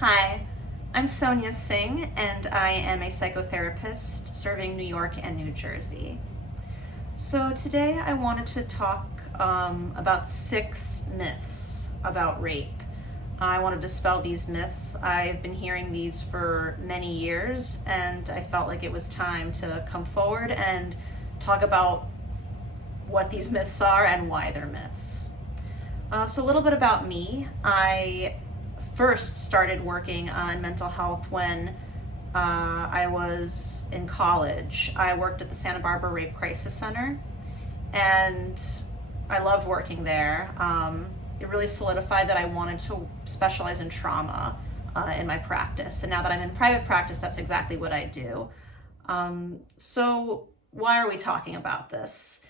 Hi, I'm Sonia Singh, and I am a psychotherapist serving New York and New Jersey. So, today I wanted to talk about 6 myths about rape. I want to dispel these myths. I've been hearing these for many years, and I felt like it was time to come forward and talk about what these myths are and why they're myths. So, a little bit about me. I first started working on mental health when I was in college. I worked at the Santa Barbara Rape Crisis Center, and I loved working there. It really solidified that I wanted to specialize in trauma in my practice. And now that I'm in private practice, that's exactly what I do. So, why are we talking about this?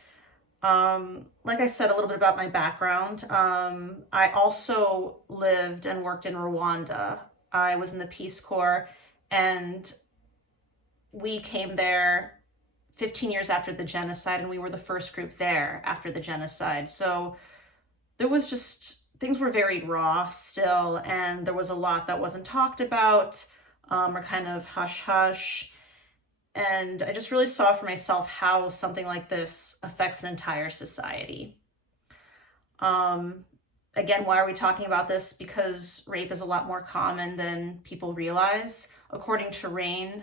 Like I said, a little bit about my background. I also lived and worked in Rwanda. I was in the Peace Corps, and we came there 15 years after the genocide, and we were the first group there after the genocide. So there was just, things were very raw still, and there was a lot that wasn't talked about or kind of hush hush. And I just really saw for myself how something like this affects an entire society. Um, Again, why are we talking about this? Because rape is a lot more common than people realize. According to RAINN,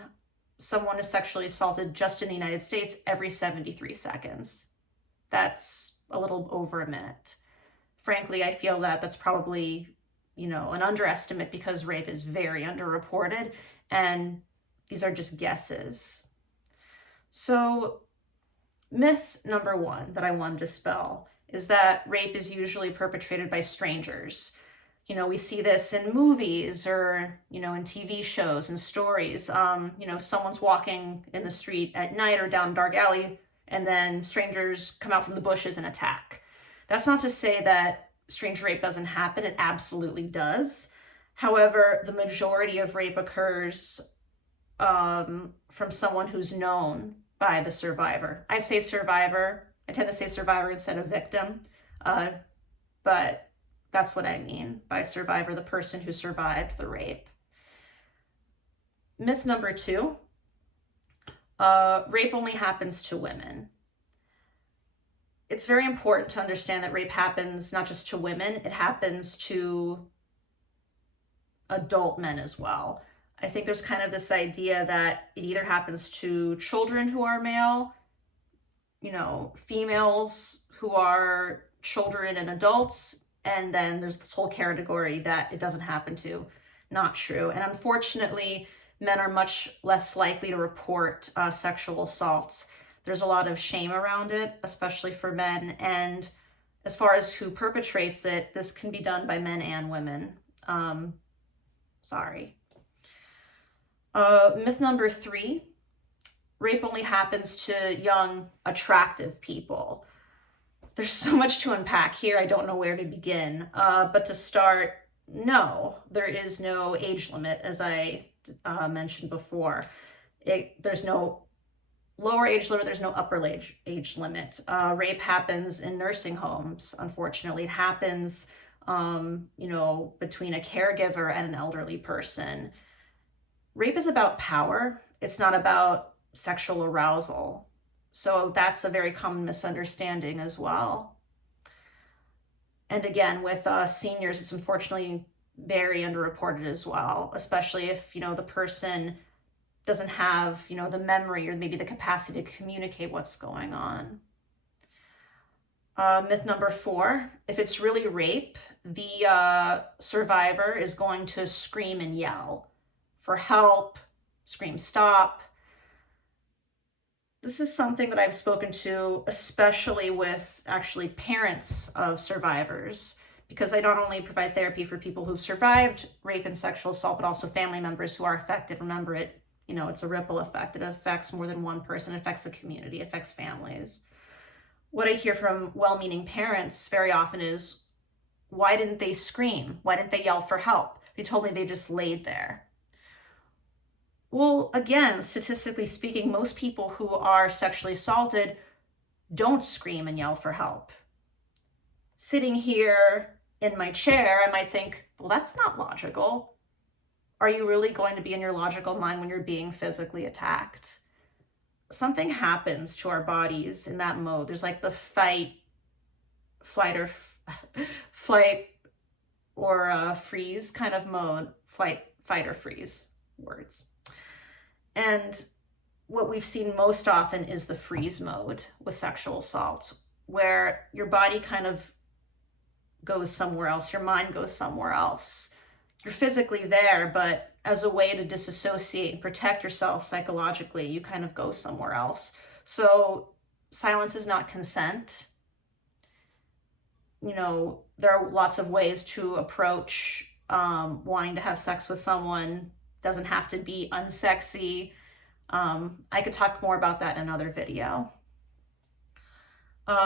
someone is sexually assaulted just in the United States every 73 seconds. That's a little over a minute. Frankly, I feel that that's probably, an underestimate because rape is very underreported, and these are just guesses. So, myth number one that I want to dispel is that rape is usually perpetrated by strangers. We see this in movies or, in TV shows and stories. Someone's walking in the street at night or down a dark alley, and then strangers come out from the bushes and attack. That's not to say that stranger rape doesn't happen. It absolutely does. However, the majority of rape occurs from someone who's known by the survivor. I say survivor. I tend to say survivor instead of victim, but that's what I mean by survivor, the person who survived the rape. Myth number two, rape only happens to women. It's very important to understand that rape happens not just to women, it happens to adult men as well. I think there's kind of this idea that it either happens to children who are male, females who are children and adults, and then there's this whole category that it doesn't happen to. Not true. And unfortunately, men are much less likely to report sexual assaults. There's a lot of shame around it, especially for men. And as far as who perpetrates it, this can be done by men and women. Sorry. Myth number three, rape only happens to young, attractive people. There's so much to unpack here, I don't know where to begin. But to start, no, there is no age limit, as I mentioned before. There's no lower age limit, there's no upper age limit. Rape happens in nursing homes, unfortunately. It happens, between a caregiver and an elderly person. Rape is about power. It's not about sexual arousal. So that's a very common misunderstanding as well. And again, with seniors, it's unfortunately very underreported as well, especially if, the person doesn't have, the memory or maybe the capacity to communicate what's going on. Myth number four, if it's really rape, the survivor is going to scream and yell for help, scream stop. This is something that I've spoken to, especially with actually parents of survivors, because I not only provide therapy for people who've survived rape and sexual assault, but also family members who are affected. Remember, it's a ripple effect. It affects more than one person. It affects a community. It affects families. What I hear from well-meaning parents very often is, why didn't they scream? Why didn't they yell for help? They told me they just laid there. Well, again, statistically speaking, most people who are sexually assaulted don't scream and yell for help. Sitting here in my chair, I might think, well, that's not logical. are you really going to be in your logical mind when you're being physically attacked? Something happens to our bodies in that mode. There's like the flight or freeze kind of mode, fight or freeze words. And what we've seen most often is the freeze mode with sexual assault, where your body kind of goes somewhere else, your mind goes somewhere else. You're physically there, but as a way to disassociate and protect yourself psychologically, you kind of go somewhere else. So silence is not consent. You know, there are lots of ways to approach wanting to have sex with someone. Doesn't have to be unsexy. I could talk more about that in another video.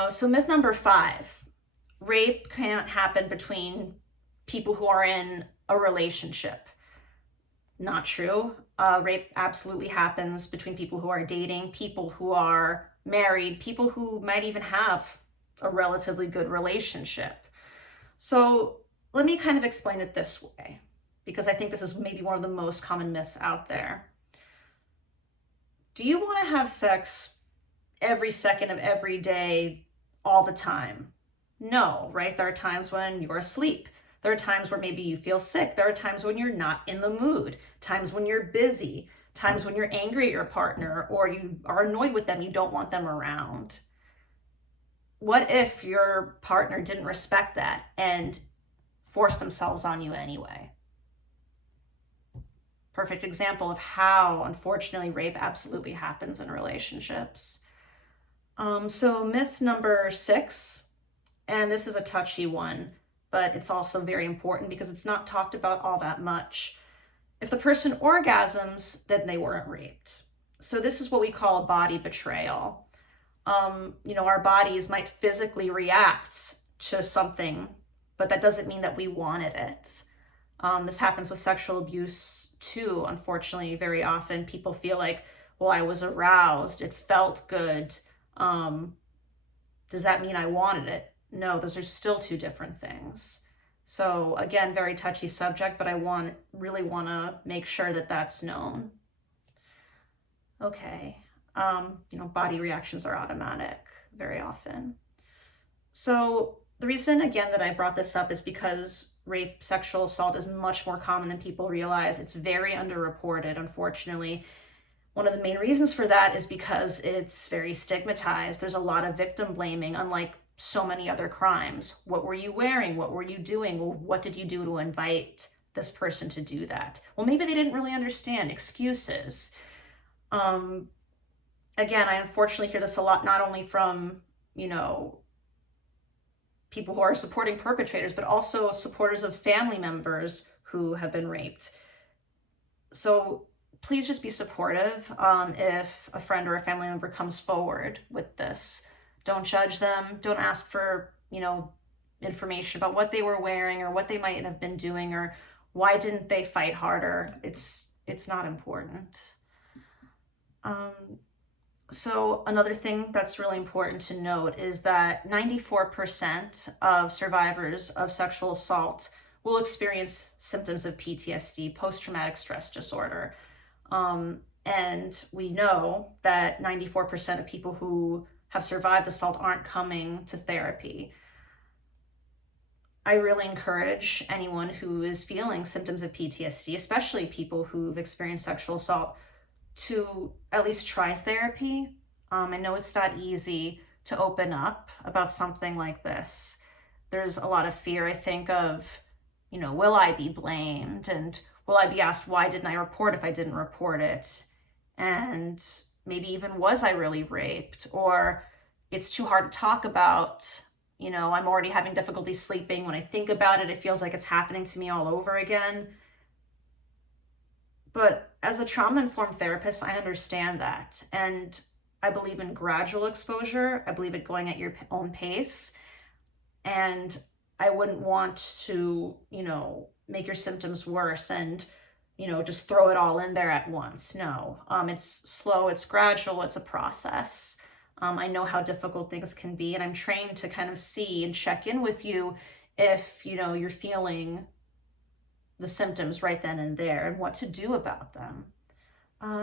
So myth number 5, rape can't happen between people who are in a relationship. Not true. Rape absolutely happens between people who are dating, people who are married, people who might even have a relatively good relationship. So let me kind of explain it this way, because I think this is maybe one of the most common myths out there. Do you want to have sex every second of every day, all the time? No, right? There are times when you're asleep. There are times where maybe you feel sick. There are times when you're not in the mood, times when you're busy, times when you're angry at your partner or you are annoyed with them, you don't want them around. What if your partner didn't respect that and forced themselves on you anyway? Perfect example of how, unfortunately, rape absolutely happens in relationships. So myth number 6, and this is a touchy one, but it's also very important because it's not talked about all that much. If the person orgasms, then they weren't raped. So this is what we call a body betrayal. Our bodies might physically react to something, but that doesn't mean that we wanted it. This happens with sexual abuse too, unfortunately. Very often people feel like, well, I was aroused, it felt good. Does that mean I wanted it? No, those are still two different things. So again, very touchy subject, but I really want to make sure that that's known. Okay. Body reactions are automatic very often. So the reason, again, that I brought this up is because rape, sexual assault is much more common than people realize. It's very underreported, unfortunately. One of the main reasons for that is because it's very stigmatized. There's a lot of victim blaming, unlike so many other crimes. What were you wearing? What were you doing? Well, what did you do to invite this person to do that? Well, maybe they didn't really understand. Excuses. Again, I unfortunately hear this a lot, not only from, people who are supporting perpetrators, but also supporters of family members who have been raped. So please just be supportive if a friend or a family member comes forward with this. Don't judge them. Don't ask for, information about what they were wearing or what they might have been doing or why didn't they fight harder. It's not important. So another thing that's really important to note is that 94% of survivors of sexual assault will experience symptoms of PTSD, post-traumatic stress disorder. And we know that 94% of people who have survived assault aren't coming to therapy. I really encourage anyone who is feeling symptoms of PTSD, especially people who've experienced sexual assault, to at least try therapy. I know it's not easy to open up about something like this. There's a lot of fear, I think, of, will I be blamed? And will I be asked, why didn't I report if I didn't report it? And maybe even, was I really raped? Or it's too hard to talk about. I'm already having difficulty sleeping. When I think about it feels like it's happening to me all over again. But as a trauma-informed therapist, I understand that. And I believe in gradual exposure. I believe in going at your own pace. And I wouldn't want to, make your symptoms worse and, just throw it all in there at once. No, it's slow, it's gradual, it's a process. I know how difficult things can be, and I'm trained to kind of see and check in with you if, you're feeling the symptoms right then and there and what to do about them.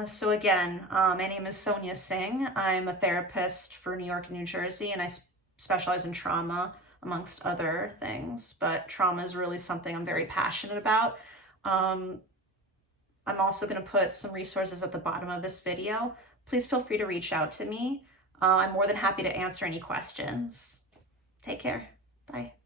So again, my name is Sonia Singh. I'm a therapist for New York and New Jersey, and I specialize in trauma, amongst other things, but trauma is really something I'm very passionate about. I'm also going to put some resources at the bottom of this video. Please feel free to reach out to me. I'm more than happy to answer any questions. Take care. Bye.